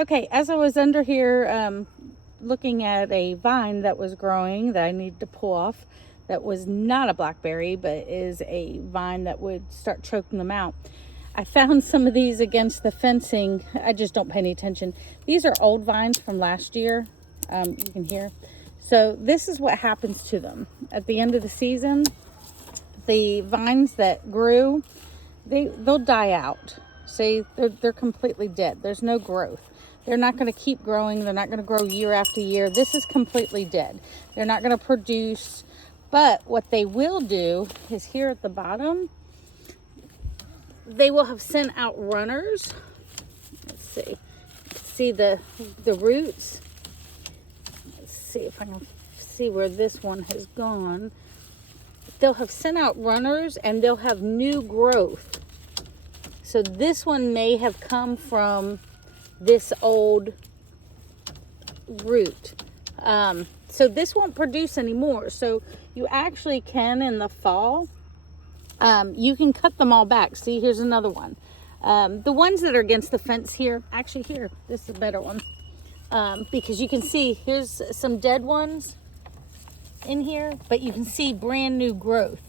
Okay, as I was under here looking at a vine that was growing that I needed to pull off, that was not a blackberry, but is a vine that would start choking them out. I found some of these against the fencing. I just don't pay any attention. These are old vines from last year. You can hear. So this is what happens to them. At the end of the season, the vines that grew, they'll die out. See, they're completely dead. There's no growth. They're not going to keep growing. They're not going to grow year after year. This is completely dead. They're not going to produce. But what they will do is here at the bottom, they will have sent out runners. Let's see. See the roots. Let's see if I can see where this one has gone. They'll have sent out runners and they'll have new growth. So this one may have come from this old root. So this won't produce anymore. So you actually can in the fall, you can cut them all back. See, here's another one. The ones that are against the fence here, actually here, this is a better one. Because you can see, here's some dead ones in here, but you can see brand new growth.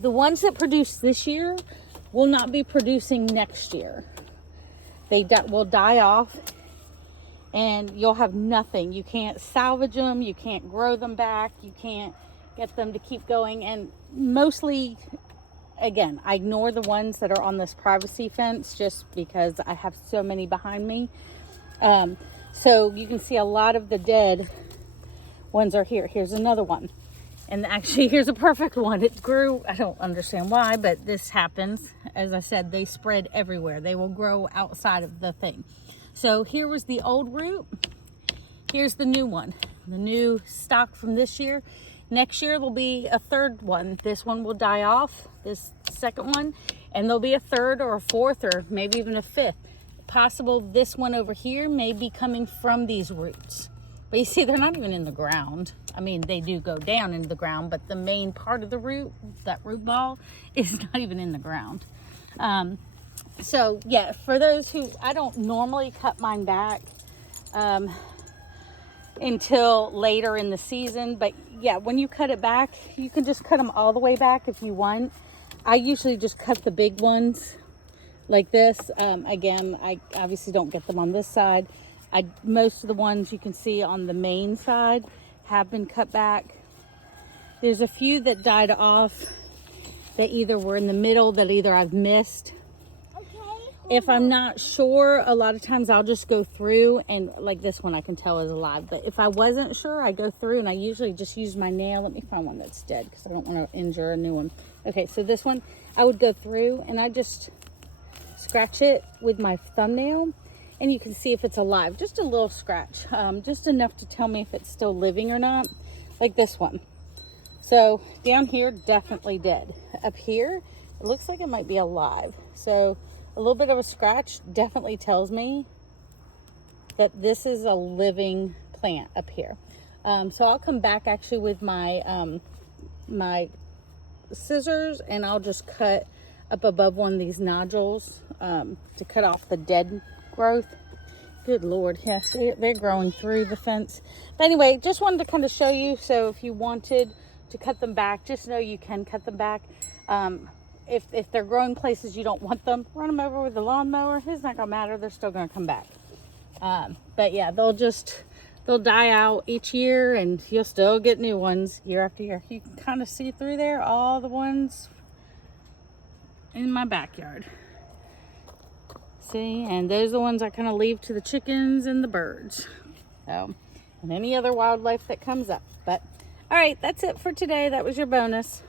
The ones that produce this year will not be producing next year. They will die off and you'll have nothing. You can't salvage them. You can't grow them back. You can't get them to keep going. And mostly, again, I ignore the ones that are on this privacy fence just because I have so many behind me. So you can see a lot of the dead ones are here. Here's another one. And actually, here's a perfect one. It grew, I don't understand why, but this happens. As I said, they spread everywhere. They will grow outside of the thing. So here was the old root. Here's the new one, the new stock from this year. Next year, there'll be a third one. This one will die off, this second one, and there'll be a third or a fourth or maybe even a fifth. Possible this one over here may be coming from these roots. But you see, they're not even in the ground. I mean, they do go down into the ground, but the main part of the root, that root ball, is not even in the ground. So yeah, for those who, I don't normally cut mine back until later in the season. But yeah, when you cut it back, you can just cut them all the way back if you want. I usually just cut the big ones like this. Again, I obviously don't get them on this side. Most of the ones you can see on the main side have been cut back. There's a few that died off that either were in the middle that either I've missed. If I'm not sure, a lot of times I'll just go through and like this one I can tell is alive. But if I wasn't sure, I go through and I usually just use my nail. Let me find one that's dead because I don't want to injure a new one. Okay, so this one, I would go through and I just scratch it with my thumbnail. And you can see if it's alive, just a little scratch, just enough to tell me if it's still living or not, like this one. So down here, definitely dead. Up here, it looks like it might be alive. So a little bit of a scratch definitely tells me that this is a living plant up here. So I'll come back actually with my, my scissors and I'll just cut up above one of these nodules to cut off the dead growth. Good Lord, yes, they're growing through the fence. But anyway, just wanted to kind of show you. So if you wanted to cut them back, just know you can cut them back. If they're growing places you don't want them, run them over with a lawnmower. It's not gonna matter, they're still gonna come back. But yeah, they'll die out each year and you'll still get new ones year after year. You can kind of see through there all the ones in my backyard. See, and those are the ones I kind of leave to the chickens and the birds. So, and any other wildlife that comes up. But all right, that's it for today. That was your bonus.